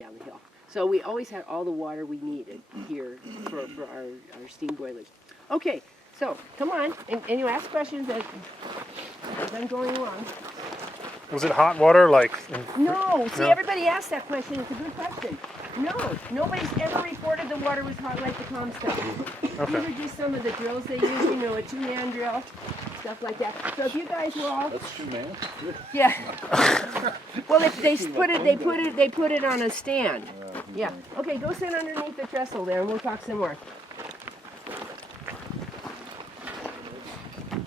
down the hill. So we always had all the water we needed here for our steam boilers. Okay, so come on, and you ask questions as I'm going along. Was it hot water, like? No, see, everybody asked that question. It's a good question. No, nobody's ever reported the water was hot like the Comstock. Okay. These are just some of the drills they use, you know, a 2-man drill, stuff like that. So if you guys were all... That's 2 man? Yeah. Well, if they put it on a stand. Yeah. Okay, go sit underneath the trestle there and we'll talk some more.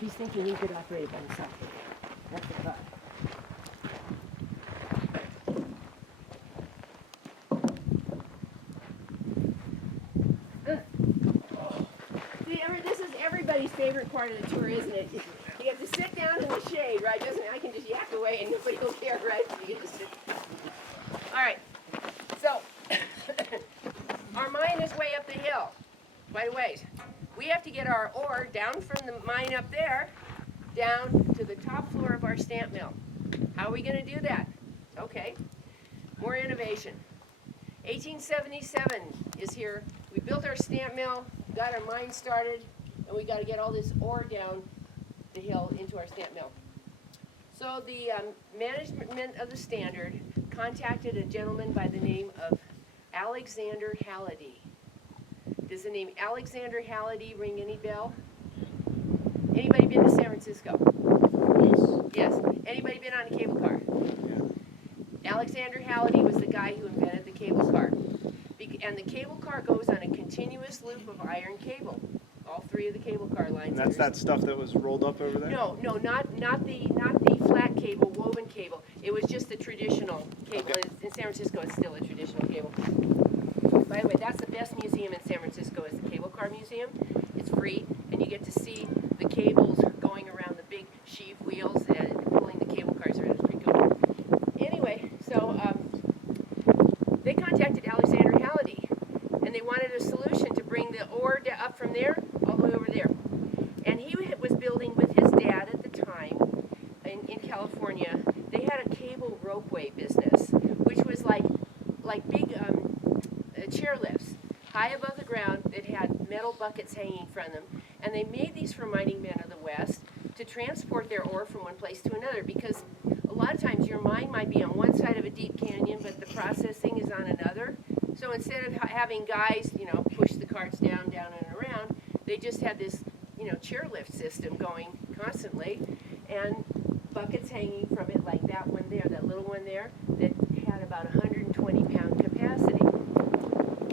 He's thinking he could operate it by himself. That's the thought. This is everybody's favorite part of the tour, isn't it? You get to sit down in the shade, right? I can just yak away and nobody will care, right? You get to sit. All right. So, our mine is way up the hill, quite a ways. We have to get our ore down from the mine up there, down to the top floor of our stamp mill. How are we going to do that? Okay. More innovation. 1877 is here. We built our stamp mill, got our mine started, and we got to get all this ore down the hill into our stamp mill. So the management of the Standard contacted a gentleman by the name of Alexander Halliday. Does the name Alexander Halliday ring any bell? Anybody been to San Francisco? Yes. Anybody been on a cable car? Yeah. Alexander Halliday was the guy who invented the cable car. And the cable car goes on a continuous loop of iron cable. All 3 of the cable car lines. And that's that stuff that was rolled up over there? No, not the flat cable, woven cable. It was just the traditional cable. Okay. In San Francisco, it's still a traditional cable. By the way, that's the best museum in San Francisco is the Cable Car Museum. It's free, and you get to see the cables going around the big sheave wheels and pulling the cable cars around. It's pretty cool. Anyway, so they contacted Alexander Halliday, and they wanted a solution to bring the ore up from there all the way over there. And he was building with his dad at the time in California. They had a cable ropeway business, which was like big chairlifts high above the ground that had metal buckets hanging from them. And they made these for mining men of the West to transport their ore from one place to another, because a lot of times your mine might be on one side of a deep canyon, but the processing is on another. So instead of having guys, push the carts down and around, they just had this, chairlift system going constantly, and buckets hanging from it like that one there, that little one there, that had about 120-pound capacity.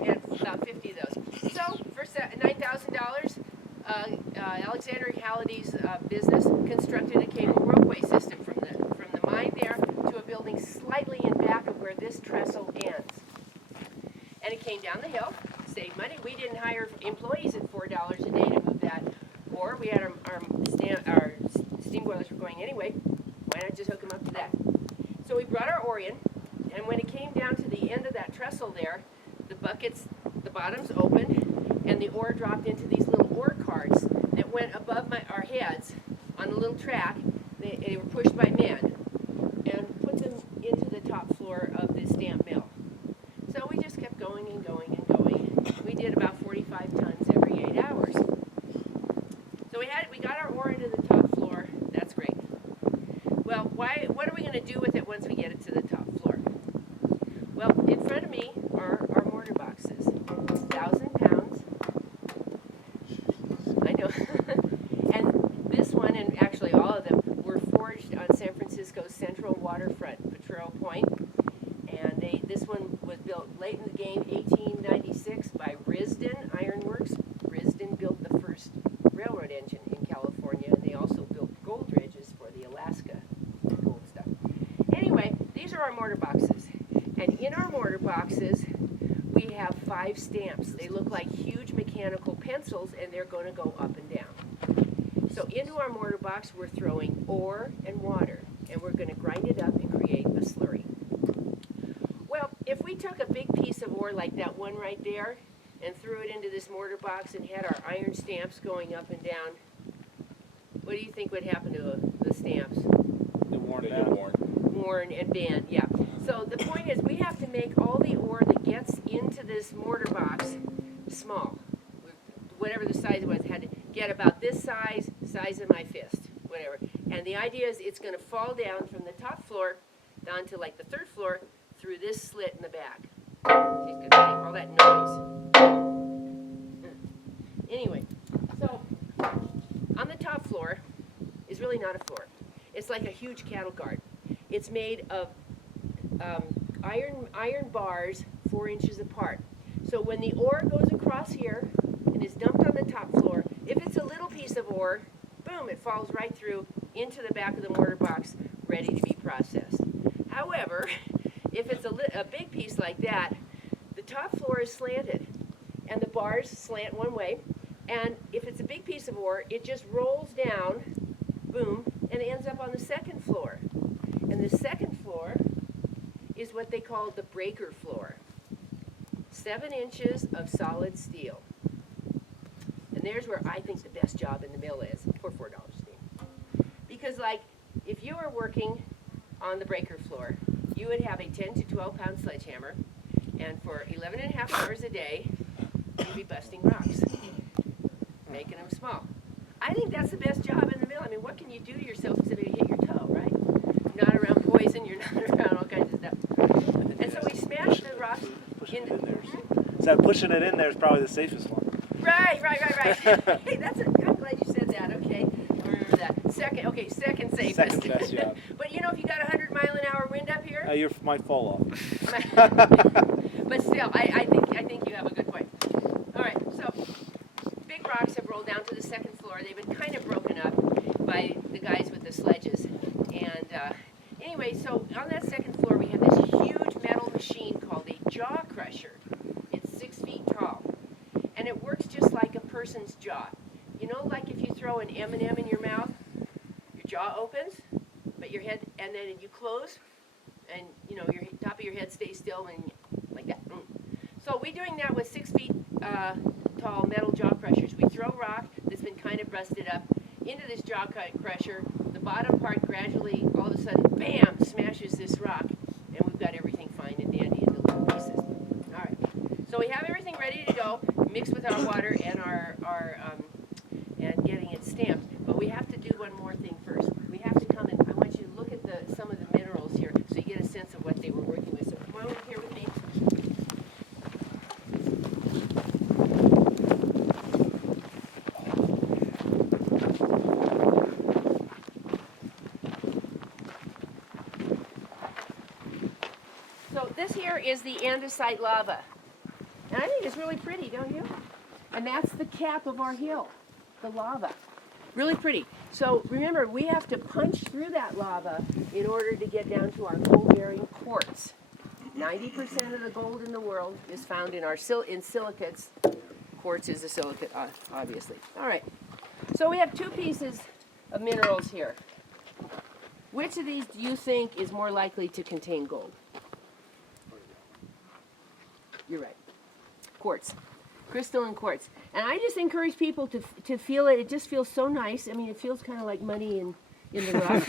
And about 50 of those. So for $9,000, Alexander Halliday's business constructed a cable ropeway system from the mine there to a building slightly in back of where this trestle ends. And it came down the hill, saved money. We didn't hire employees at $4 a day to move that ore. We had our steam boilers were going anyway. Why not just hook them up to that? So we brought our ore in, and when it came down to the end of that trestle there, the buckets, the bottoms opened, and the ore dropped into these little ore carts that went above our heads on a little track. They were pushed by men and put them into the top floor of the stamp mill. So we just kept going and going and going. We did about 45 tons every 8 hours. So we got our ore into the top floor. That's great. Well, what are we going to do with it once we get it to the top floor? Well, in front of me are our mortar boxes. 1,000 pounds. I know. And this one, and actually all of them, were forged on San Francisco's Central Waterfront, Potrero Point. And this one was built late in the game, 1896, by Risden Iron Works. Risden built the first railroad engine in California, and they also built gold dredges for the Alaska gold stuff. Anyway, these are our mortar boxes. And in our mortar boxes, we have 5 stamps. They look like huge mechanical pencils, and they're going to go up and down. So into our mortar box, we're throwing ore and water, and we're going to grind it up and create a slurry. Well, if we took a big piece of ore like that one right there and threw it into this mortar box and had our iron stamps going up and down, what do you think would happen to the stamps? They worn down. Worn and bent, yeah. So the point is, we have to make all the ore that gets into this mortar box small. Whatever the size was, it had to get about this size of my fist, whatever. And the idea is it's going to fall down from the top floor down to like the third floor through this slit in the back. So it's going to make all that noise. Anyway, so on the top floor is really not a floor. It's like a huge cattle guard. It's made of iron bars 4 inches apart. So when the ore goes across here and is dumped on the top floor, if it's a little piece of ore, boom, it falls right through into the back of the mortar box, ready to be processed. However, if it's a big piece like that, the top floor is slanted, and the bars slant one way, and if it's a big piece of ore, it just rolls down, boom, and ends up on the second floor. And the second floor is what they call the breaker floor. 7 inches of solid steel. And there's where I think the best job in the mill is, for $4 steam. Because like, if you were working on the breaker floor, you would have a 10 to 12 pound sledgehammer, and for 11 and a half hours a day, you'd be busting rocks, making them small. I think that's the best job in the mill. I mean, what can you do to yourself except maybe hit your toe, right? You're not around poison, you're not around all kinds of stuff. And so we smashed the rock Pushing it in there. So pushing it in there is probably the safest one. Right. Hey, I'm glad you said that, okay. I'll remember that. Second safest. Second best job. But you know, if you got 100-mile-an-hour wind up here, You might fall off. but still, I think you have a good point. All right, so big rocks have rolled down to the second floor. They've been kind of broken up by the guys with the sledges. And anyway, so on that second floor, we have this huge metal machine called a jaw crusher. It's 6 feet tall, and it works just like a person's jaw. You know, like if you throw an M&M in your mouth, your jaw opens, but your head, and then you close, and you know, your top of your head stays still, and like that. So we're doing that with 6 feet tall metal jaw crushers. We throw rock that's been kind of rusted up into this jaw crusher. The bottom part gradually, all of a sudden, bam, smashes this rock, and we've got everything fine and dandy into little pieces. All right, so we have everything ready to go, mixed with our water and our and getting it stamped. But we have to do one more thing first. We have to come and I want you to look at some of the minerals here, so you get a sense of what they were working with. So come on over here with me. So this here is the andesite lava. And I think it's really pretty, don't you? And that's the cap of our hill, the lava. Really pretty. So remember, we have to punch through that lava in order to get down to our gold-bearing quartz. 90% of the gold in the world is found in our silicates. Quartz is a silicate, obviously. All right. So we have 2 pieces of minerals here. Which of these do you think is more likely to contain gold? You're right. Quartz. Crystal and quartz. And I just encourage people to feel it. It just feels so nice. I mean, it feels kind of like money in the rough.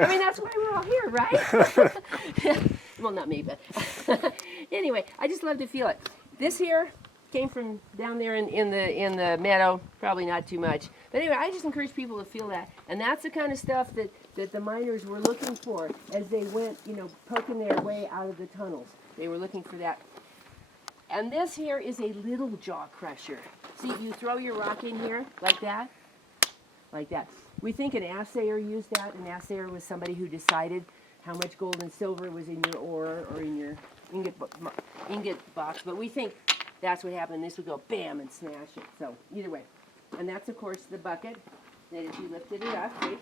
I mean, that's why we're all here, right? Well, not me, but anyway, I just love to feel it. This here came from down there in the meadow. Probably not too much. But anyway, I just encourage people to feel that. And that's the kind of stuff that the miners were looking for as they went, you know, poking their way out of the tunnels. They were looking for that. And this here is a little jaw crusher. See, you throw your rock in here like that. Like that. We think an assayer used that. An assayer was somebody who decided how much gold and silver was in your ore or in your ingot box. But we think that's what happened. This would go bam and smash it. So either way. And that's, of course, the bucket that if you lifted it up, see,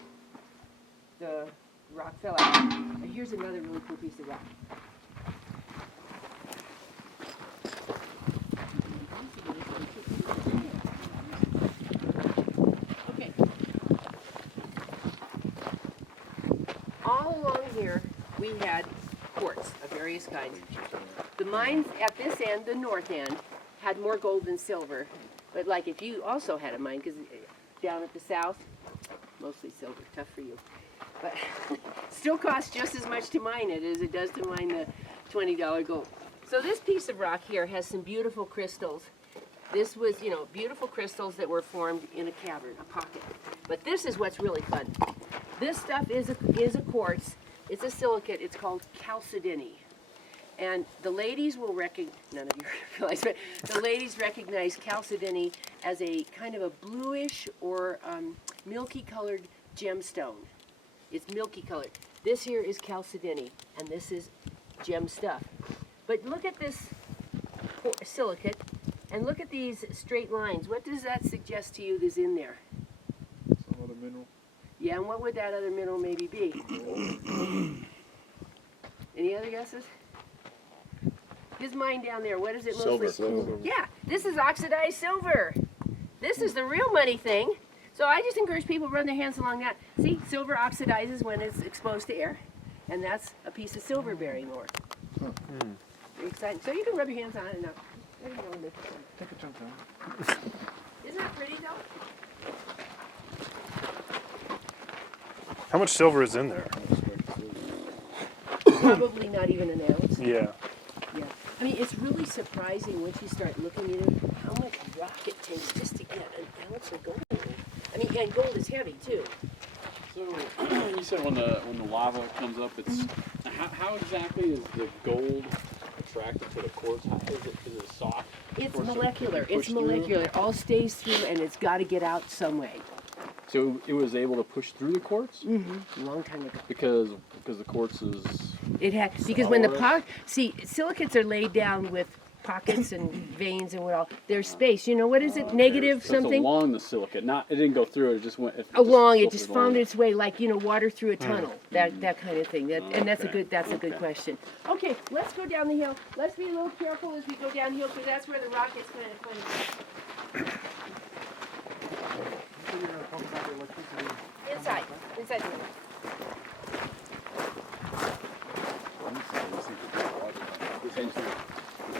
the rock fell out. And here's another really cool piece of rock. Okay. All along here, we had quartz of various kinds. The mines at this end, the north end, had more gold than silver. But like if you also had a mine, because down at the south, mostly silver, tough for you. but still costs just as much to mine it as it does to mine the $20 gold. So this piece of rock here has some beautiful crystals. This was, you know, beautiful crystals that were formed in a cavern, a pocket. But this is what's really fun. This stuff is a quartz. It's a silicate. It's called chalcedony. And the ladies will recognize, none of you realize, but the ladies recognize chalcedony as a kind of a bluish or milky colored gemstone. It's milky colored. This here is chalcedony, and this is gem stuff. But look at this silicate, and look at these straight lines. What does that suggest to you is in there? Some other mineral. Yeah, and what would that other mineral maybe be? Any other guesses? His mine down there, what is it mostly? Silver. Yeah, this is oxidized silver. This is the real money thing. So I just encourage people to run their hands along that. See, silver oxidizes when it's exposed to air, and that's a piece of silver bearing ore. Very exciting. So you can rub your hands on it now. There you go, Nick. Take a chunk down. Isn't that pretty though? How much silver is in there? Probably not even an ounce. Yeah. Yeah. I mean, it's really surprising once you start looking at it, how much rock it takes just to get an ounce of gold. I mean, and gold is heavy too. So you said when the lava comes up, it's how exactly is the gold attracted to the quartz? How is it soft? It's Or so it can molecular. be It's pushed through? molecular. It all stays through, and it's got to get out some way. So it was able to push through the quartz A long time ago. because the quartz is It had because when the Solid. silicates are laid down with pockets and veins and what all. There's space. You know what is it? Negative so it's something. along the silicate. Not it didn't go through it. It just went Along, it filtered just along found it. its way, like water through a tunnel. That kind of thing. And that's a Okay. good question. Okay, let's go down the hill. Let's be a little careful as we go downhill because that's where the rock gets kind of funny. So you're gonna focus on the electricity. Inside the room.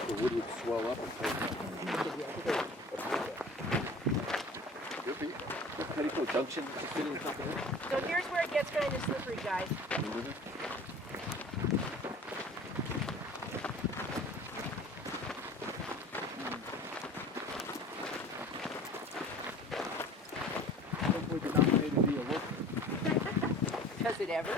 The wood would swell up and Could be. Petticoat Junction, sitting on top of it. So here's where it gets kind of slippery, guys. Hopefully you're not made to be a worker. Does it ever?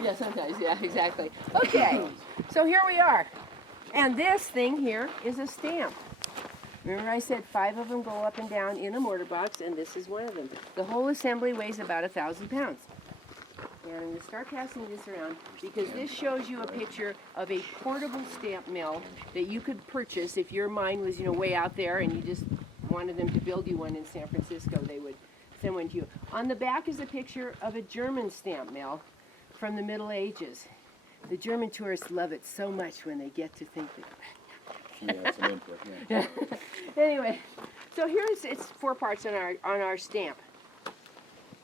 Yeah, sometimes, yeah, exactly. Okay, so here we are. And this thing here is a stamp. Remember I said 5 of them go up and down in a mortar box, and this is one of them. The whole assembly weighs about 1,000 pounds. And I'm going to start passing this around because this shows you a picture of a portable stamp mill that you could purchase if your mine was, way out there and you just wanted them to build you one in San Francisco. They would send one to you. On the back is a picture of a German stamp mill from the Middle Ages. The German tourists love it so much when they get to think that. Yeah, it's an input, yeah. Anyway, so it's 4 parts on our stamp.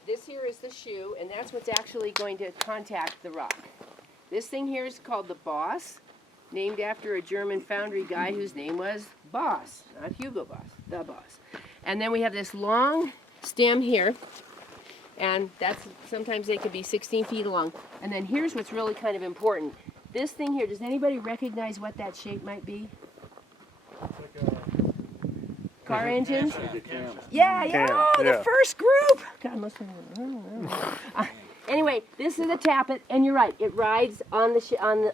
This here is the shoe, and that's what's actually going to contact the rock. This thing here is called the Boss, named after a German foundry guy whose name was Boss, not Hugo Boss, the Boss. And then we have this long stem here, and sometimes they can be 16 feet long. And then here's what's really kind of important. This thing here, does anybody recognize what that shape might be? Car engines? Yeah. Cam, Oh, the yeah. first group. God, must have. Anyway, this is a tappet, and you're right. It rides on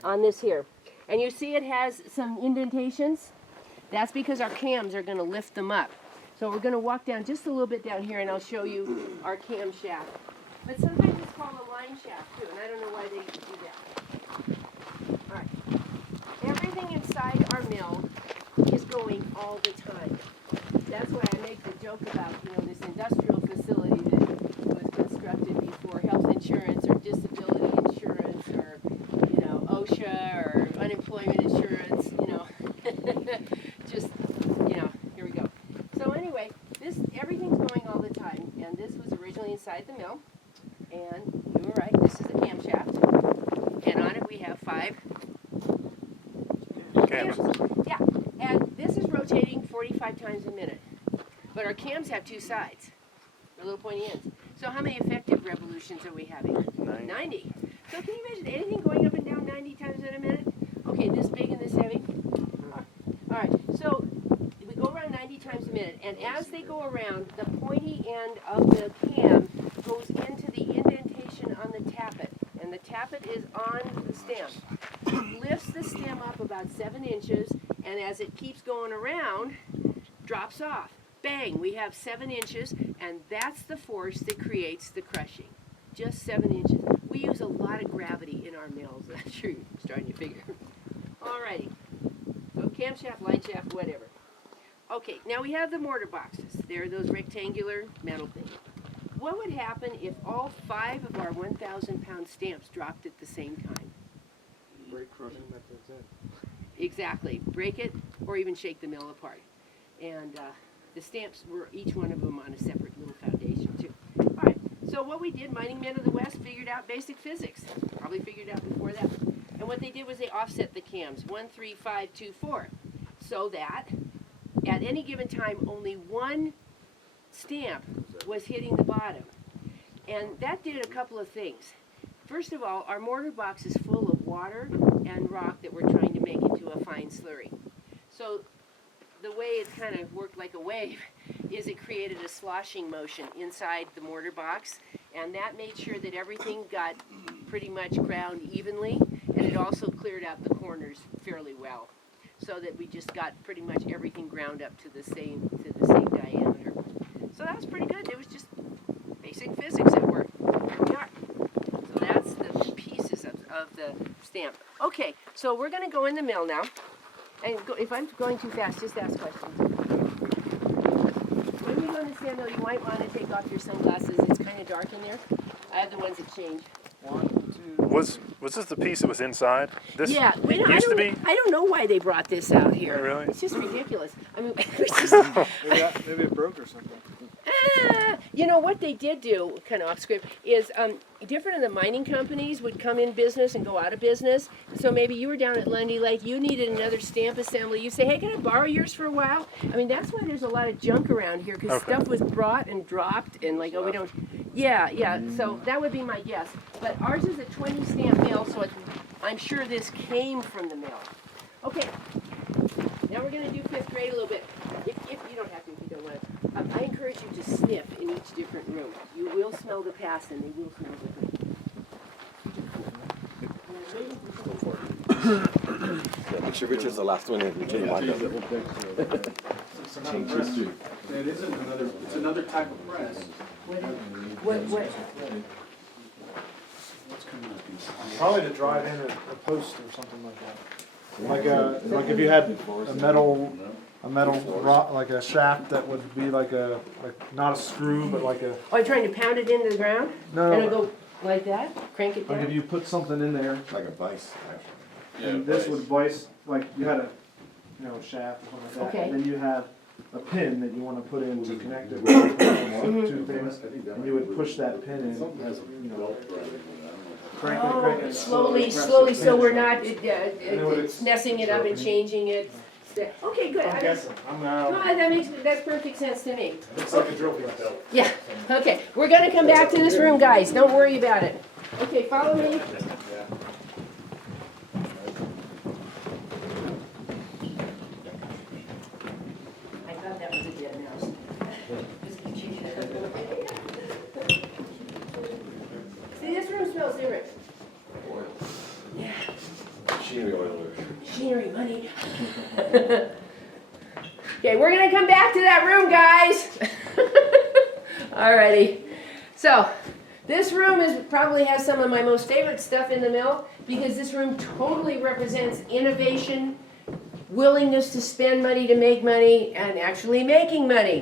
on this here, and you see it has some indentations. That's because our cams are going to lift them up. So we're going to walk down just a little bit down here, and I'll show you our cam shaft. But sometimes it's called a line shaft too, and I don't know why they do that. All right. Everything inside our mill is going all the time. That's why I make the joke about, this industrial facility that was constructed before health insurance or disability insurance or, OSHA or unemployment insurance, just, here we go. So anyway, everything's going all the time, and this was originally inside the mill, and you were right, this is the camshaft, and on it we have 5 Cams. Yeah, and this is rotating 45 times a minute. But our cams have two sides, or little pointy ends. So how many effective revolutions are we having? 90. So can you imagine anything going up and down 90 times in a minute? Okay, this big and this heavy. All right, so we go around 90 times a minute, and as they go around, the pointy end of the cam goes into the indentation on the tappet, and the tappet is on the stem. It lifts the stem up about 7 inches, and as it keeps going around, drops off. Bang, we have 7 inches, and that's the force that creates the crushing. Just 7 inches. We use a lot of gravity in our mills. I'm sure you're starting to figure. Alrighty. So camshaft, light shaft, whatever. Okay, now we have the mortar boxes. They're those rectangular metal things. What would happen if all 5 of our 1,000-pound stamps dropped at the same time? Break crushing methods in. Exactly. Break it or even shake the mill apart. And the stamps were each one of them on a separate little foundation too. All right, so what we did, mining men of the West figured out basic physics. Probably figured out before that. And what they did was they offset the cams, 1, 3, 5, 2, 4, so that at any given time only one stamp was hitting the bottom. And that did a couple of things. First of all, our mortar box is full of water and rock that we're trying to make into a fine slurry. So the way it kind of worked like a wave is it created a sloshing motion inside the mortar box, and that made sure that everything got pretty much ground evenly, and it also cleared out the corners fairly well, so that we just got pretty much everything ground up to the same diameter. So that was pretty good. It was just basic physics at work. Here we are. So that's the pieces of the stamp. Okay, so we're going to go in the mill now. And if I'm going too fast, just ask questions. When we go in the sand mill, you might want to take off your sunglasses. It's kind of dark in there. I have the ones that change. 1, 2. Was this the piece that was inside? This Yeah, used to be? I don't know why they brought this out here. Oh, really? It's just ridiculous. I mean, it's just, Maybe it broke or something. you know what they did do, kind of off script, is different of the mining companies would come in business and go out of business. So maybe you were down at Lundy Lake, you needed another stamp assembly. You say, hey, can I borrow yours for a while? I mean, that's why there's a lot of junk around here, because Okay. stuff was brought and dropped, and like, oh, we don't. Yeah. So that would be my guess. But ours is a 20 stamp mill, so I'm sure this came from the mill. Okay. Now we're going to do 5th grade a little bit. If you don't have to, if you don't want to. I encourage you to sniff in each different room. You will smell the past, and they will smell different. Make sure Richard's the last one in. Change my Change history. It isn't another, it's another type of press. What? Probably to drive in a post or something like that. Like if you had a metal rock, like a shaft that would be like not a screw, but like a. Oh, you're trying to pound it into the ground? No. And it'll go like that? Crank it Like if down? you put something in there, Like a vice, actually. and this would vice, like you had a, shaft or something like that. Okay. And then you have a pin that you want to put in to connect it with two things, and you would push that pin in, crank it. Slowly, so we're not messing it up and changing it. Okay, good. I'm guessing. That's perfect sense to me. It's like a drill being built. Yeah, okay. We're gonna come back to this room, guys. Don't worry about it. Okay, follow me. I thought that was a dead mouse. See, this room smells different. Yeah. Machinery oiler. Machinery money. Okay, we're gonna come back to that room, guys. Alrighty. So, this room probably has some of my most favorite stuff in the mill, because this room totally represents innovation, willingness to spend money to make money, and actually making money.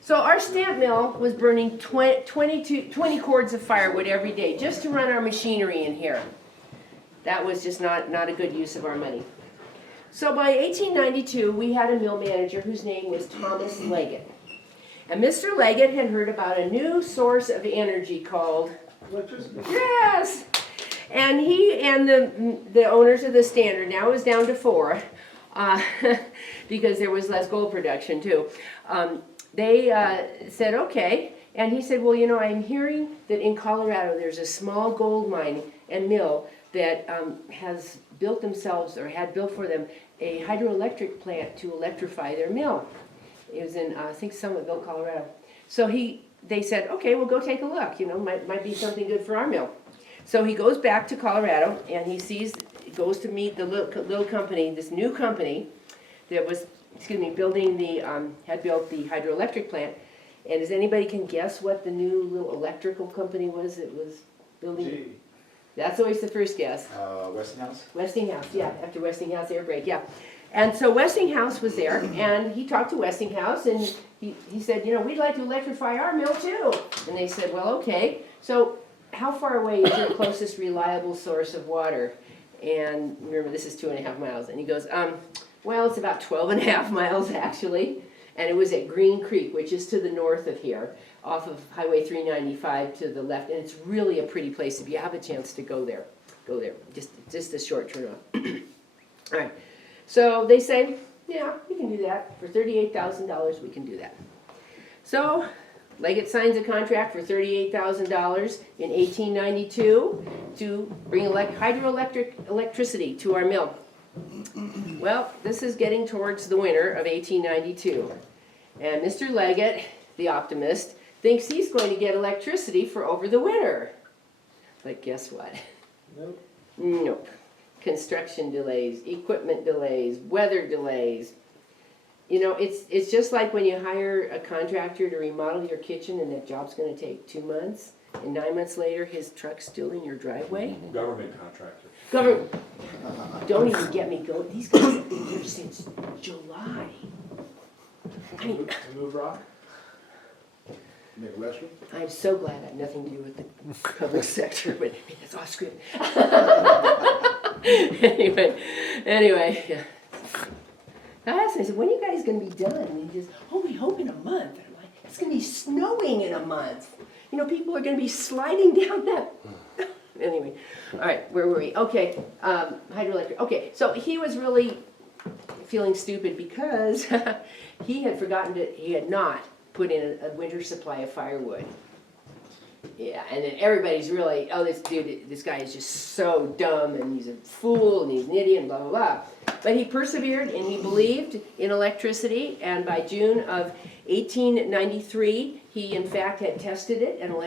So our stamp mill was burning 20 cords of firewood every day just to run our machinery in here. That was just not a good use of our money. So by 1892, we had a mill manager whose name was Thomas Leggett. And Mr. Leggett had heard about a new source of energy called electricity. Yes! And he and the owners of the Standard, now is down to 4, because there was less gold production too. They said, okay, and he said, well, you know, I'm hearing that in Colorado there's a small gold mine and mill that has built themselves, or had built for them, a hydroelectric plant to electrify their mill. It was in, I think, Somerville, Colorado. So they said, okay, well, go take a look, you know, might be something good for our mill. So he goes back to Colorado, and he goes to meet the little company, this new company that was, building had built the hydroelectric plant. And does anybody can guess what the new little electrical company was that was building? Gee. That's always the first guess. Westinghouse? Westinghouse, yeah, after Westinghouse air brake, yeah. And so Westinghouse was there, and he talked to Westinghouse, and he said, you know, we'd like to electrify our mill too. And they said, well, okay. So how far away is your closest reliable source of water? And remember, this is 2.5 miles. And he goes, well, it's about 12.5 miles actually. And it was at Green Creek, which is to the north of here, off of Highway 395 to the left. And it's really a pretty place. If you have a chance to go there, go there. Just a short turn off. All right. So they say, yeah, we can do that. For $38,000, we can do that. So Leggett signs a contract for $38,000 in 1892 to bring hydroelectric electricity to our mill. Well, this is getting towards the winter of 1892. And Mr. Leggett, the optimist, thinks he's going to get electricity for over the winter. But guess what? Nope. Nope. Construction delays, equipment delays, weather delays. You know, it's just like when you hire a contractor to remodel your kitchen and that job's going to take 2 months, and 9 months later his truck's still in your driveway. Government contractor. Government, don't even get me going. These guys have been here since July. I mean, To move rock? Make a restroom? I'm so glad I have nothing to do with the public sector, but I mean, that's off script. Anyway, yeah. I asked him, I said, when are you guys going to be done? And he just, oh, we hope in a month. And I'm like, it's going to be snowing in a month. You know, people are going to be sliding down that. Anyway, all right, where were we? Okay, hydroelectric. Okay, so he was really feeling stupid because he had not put in a winter supply of firewood. Yeah, and then everybody's really, oh, this guy is just so dumb, and he's a fool, and he's an idiot, and blah, blah, blah. But he persevered, and he believed in electricity, and by June of 1893, he in fact had tested it and